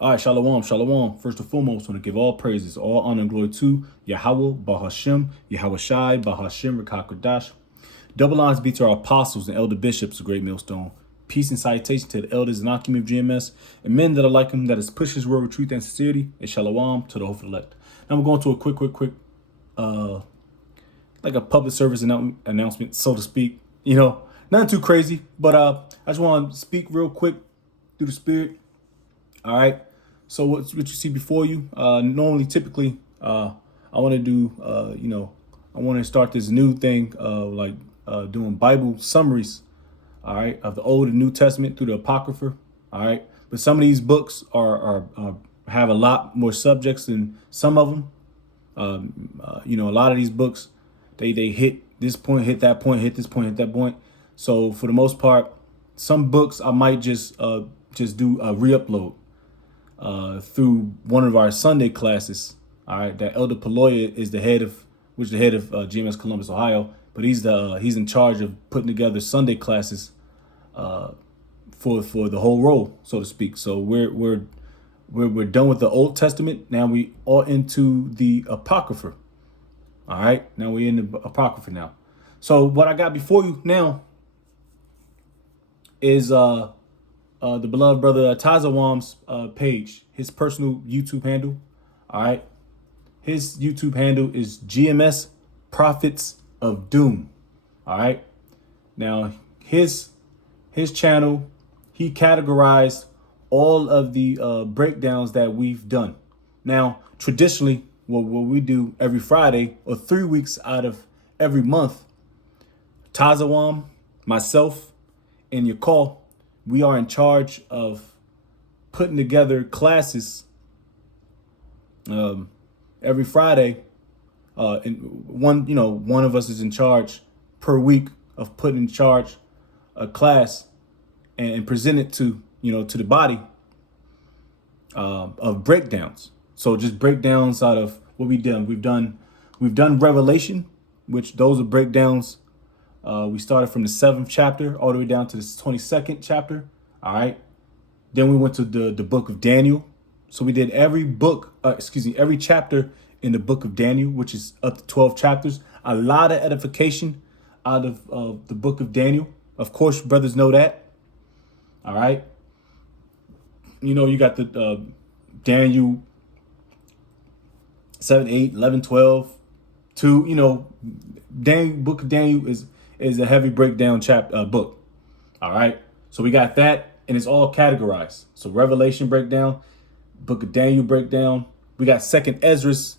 All right, shalom, shalom. First and foremost, I want to give all praises, all honor and glory to Yahweh, Bahashem, Yahweh Shai, Bahashem, Rakakwadash. Double honors be to our apostles and elder bishops of Great Millstone. Peace and salutation to the elders and Akim of GMS, and men that are like him, that is push his word with truth and sincerity, and shalom to the hopeful elect. Now we're going to a quick, like a public service announcement, so to speak. Nothing too crazy, but I just want to speak real quick through the spirit. All right. So what you see before you, typically, I want to do, I want to start this new thing, doing Bible summaries, all right, of the Old and New Testament through the Apocrypha, all right. But some of these books are have a lot more subjects than some of them. A lot of these books, they hit this point, hit that point, hit this point, hit that point. So for the most part, some books I might just do a re-upload through one of our Sunday classes. All right, that Elder Paloya is the head of GMS Columbus, Ohio, but he's in charge of putting together Sunday classes for the whole roll, so to speak. So we're done with the Old Testament. Now we are into the Apocrypha. All right, now we're in the Apocrypha now. So what I got before you now is the beloved brother Tazawam's page, his personal YouTube handle. All right. His YouTube handle is GMS Prophets of Doom. All right. Now his channel, he categorized all of the breakdowns that we've done. Now, traditionally, what we do every Friday or 3 weeks out of every month, Tazawam, myself, and Yakal, we are in charge of putting together classes every Friday. And one of us is in charge per week of putting in charge a class and present it to the body of breakdowns. So just breakdowns out of what we've done. We've done Revelation, which those are breakdowns. We started from the 7th chapter all the way down to the 22nd chapter. All right. Then we went to the book of Daniel. So we did every chapter in the book of Daniel, which is up to 12 chapters. A lot of edification out of the book of Daniel. Of course, brothers know that. All right. You got the Daniel 7, 8, 11, 12, 2, book of Daniel is a heavy breakdown book. All right. So we got that, and it's all categorized. So Revelation breakdown, book of Daniel breakdown. We got Second Ezra's,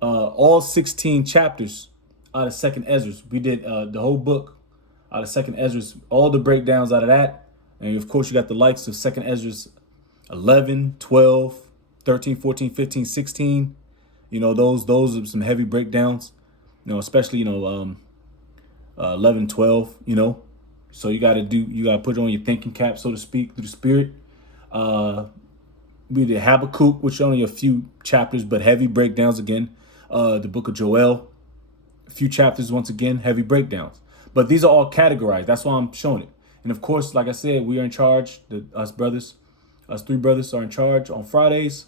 all 16 chapters out of Second Ezra's. We did the whole book out of Second Ezra's, all the breakdowns out of that. And of course, you got the likes of Second Ezra's 11, 12, 13, 14, 15, 16. Those are some heavy breakdowns, especially, 11, 12, so you got to put on your thinking cap, so to speak, through the spirit. We did Habakkuk, which only a few chapters, but heavy breakdowns again. The book of Joel, a few chapters, once again, heavy breakdowns. But these are all categorized. That's why I'm showing it. And of course, like I said, we are in charge. Us three brothers are in charge on Fridays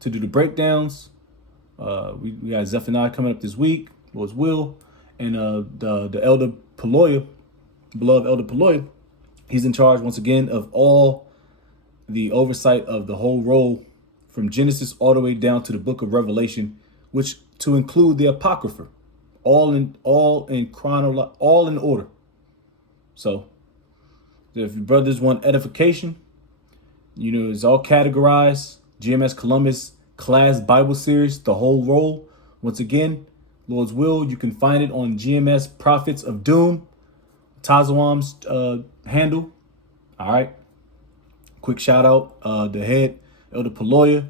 to do the breakdowns. We got Zephaniah coming up this week, Lord's will. And the elder Paloya, beloved elder Paloya, he's in charge once again of all the oversight of the whole roll from Genesis all the way down to the book of Revelation, which to include the Apocrypha, all in order. So if your brothers want edification, it's all categorized. GMS Columbus class Bible series, the whole roll. Once again, Lord's will, you can find it on GMS Prophets of Doom, Tazawam's handle. All right. Quick shout out, the head, Elder Paloya,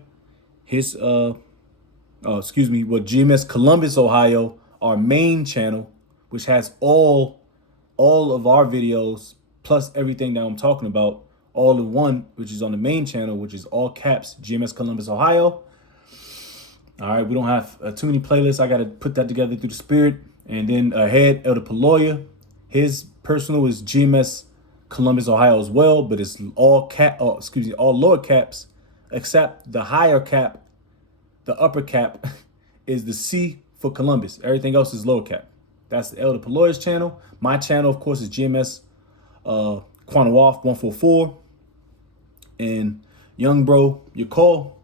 his, GMS Columbus, Ohio, our main channel, which has all of our videos, plus everything that I'm talking about, all in one, which is on the main channel, which is all caps, GMS Columbus, Ohio. All right, we don't have too many playlists. I got to put that together through the spirit. And then ahead, Elder Paloya, his personal is GMS Columbus, Ohio as well, but it's all lower caps, except the higher cap, the upper cap is the C for Columbus. Everything else is lower cap. That's the Elder Peloy's channel. My channel, of course, is GMS Quantum Waff 144. And young bro, your call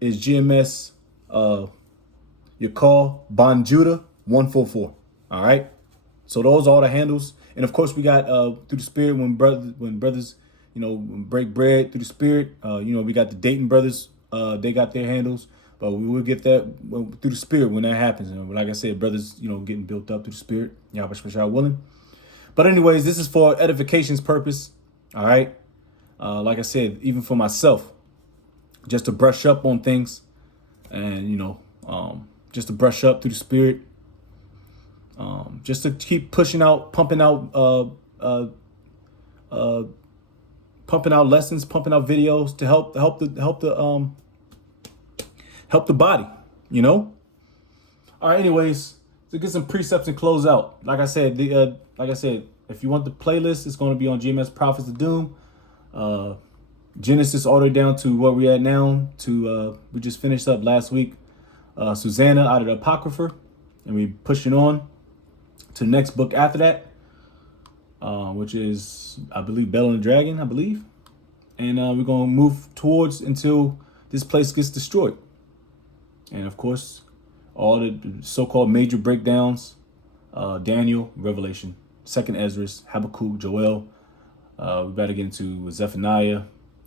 is GMS your call Bonjuda 144. All right. So those are all the handles. And of course, we got Through the Spirit when brothers, break bread through the Spirit. We got the Dayton brothers. They got their handles. But we will get that through the Spirit when that happens. And like I said, brothers, getting built up through the Spirit. Yahweh Shah willing. But anyways, this is for edification's purpose. All right. Like I said, even for myself, just to brush up on things and, just to brush up through the Spirit. Just to keep pumping out lessons, pumping out videos to help the body, All right. Anyways, to get some precepts and close out. Like I said, if you want the playlist, it's going to be on GMS Prophets of Doom. Genesis all the way down to where we're at now. We just finished up last week. Susanna out of the Apocrypha, and we pushing on to the next book after that, which is, I believe, Bell and the Dragon, I believe. And we're going to move towards until this place gets destroyed. And of course, all the so-called major breakdowns, Daniel, Revelation, 2nd Ezra, Habakkuk, Joel. We better get into Zephaniah,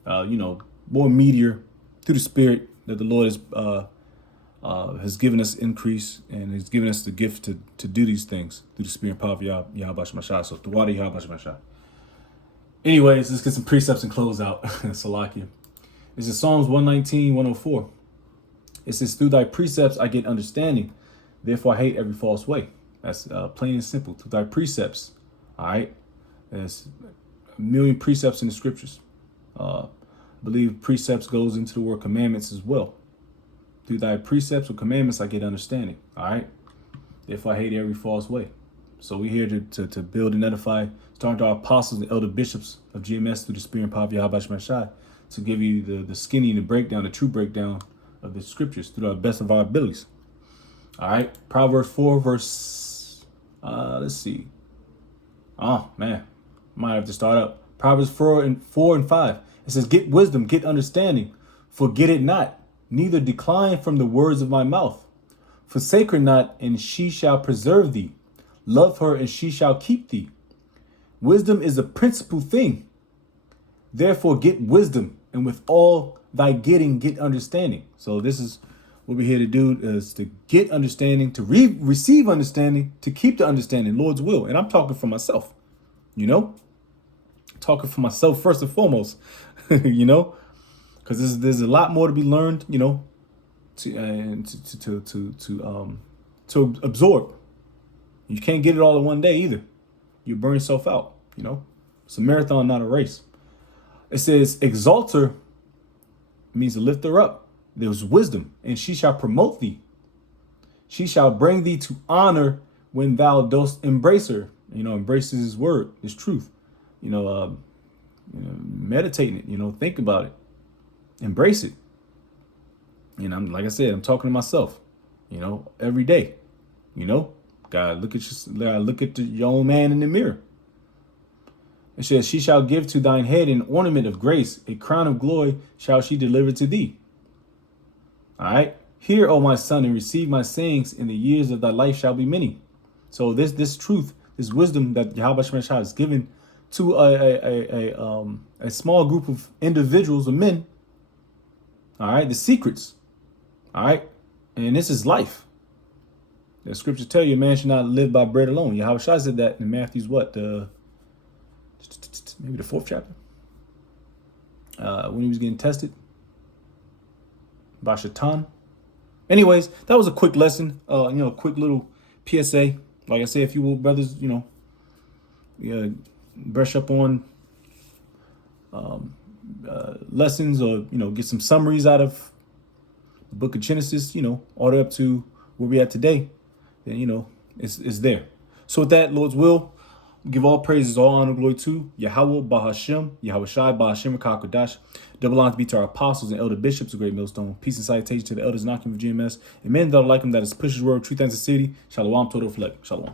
more meteor through the Spirit that the Lord has given us increase and has given us the gift to do these things through the Spirit and power of Yahweh Shemashah. So, through water, Yahweh Shemashah. Anyways, let's get some precepts and close out. Salakia. This is Psalms 119, 104. It says, through thy precepts I get understanding. Therefore I hate every false way. That's plain and simple. Through thy precepts. All right. There's a million precepts in the scriptures. I believe precepts goes into the word commandments as well. Through thy precepts or commandments I get understanding. All right. Therefore I hate every false way. So we're here to build and edify, starting to our apostles and elder bishops of GMS through the Spirit and power of Yahweh Shemashah to give you the skinny and the breakdown, the true breakdown of the scriptures through our best of our abilities. All right. Proverbs 4 verse, let's see. Oh man, might have to start up. Proverbs 4 and 5. It says, get wisdom, get understanding, forget it not, neither decline from the words of my mouth. Forsake her not, and she shall preserve thee. Love her, and she shall keep thee. Wisdom is a principal thing. Therefore get wisdom, and with all thy getting, get understanding. So this is what we're here to do, is to get understanding, to receive understanding, to keep the understanding, Lord's will. And I'm talking for myself, talking for myself first and foremost, because there's a lot more to be learned, to absorb. You can't get it all in one day either. You burn yourself out, It's a marathon, not a race. It says, exalt her means to lift her up. There's wisdom, and she shall promote thee. She shall bring thee to honor when thou dost embrace her. Embraces his word, his truth. Meditating it, think about it. Embrace it. And I'm, like I said, I'm talking to myself, every day, gotta look at your own man in the mirror. It says, she shall give to thine head an ornament of grace, a crown of glory shall she deliver to thee. All right. Hear, O my son, and receive my sayings, and the years of thy life shall be many. So this truth, this wisdom that Yahweh Shemashah has given to a small group of individuals or men. All right. The secrets. All right. And this is life. The scriptures tell you, man should not live by bread alone. Yahweh Shai said that in Matthew's maybe the 4th chapter, when he was getting tested by Shaitan. Anyways, that was a quick lesson, a quick little PSA. Like I said, if you will, brothers, brush up on lessons, or get some summaries out of the book of Genesis, all the way up to where we're at today, then it's there. So with that, Lord's will, Give all praises, all honor, glory to Yahweh, Bahashem, Yahweh Shai, Bahashem, Rakakodash. Double honor to be to our apostles and elder bishops of Great Millstone. Peace and salutation to the elders knocking of GMS. And men that are like him, that is push his word, truth, and sincerity. Shalom, total fleck. Shalom.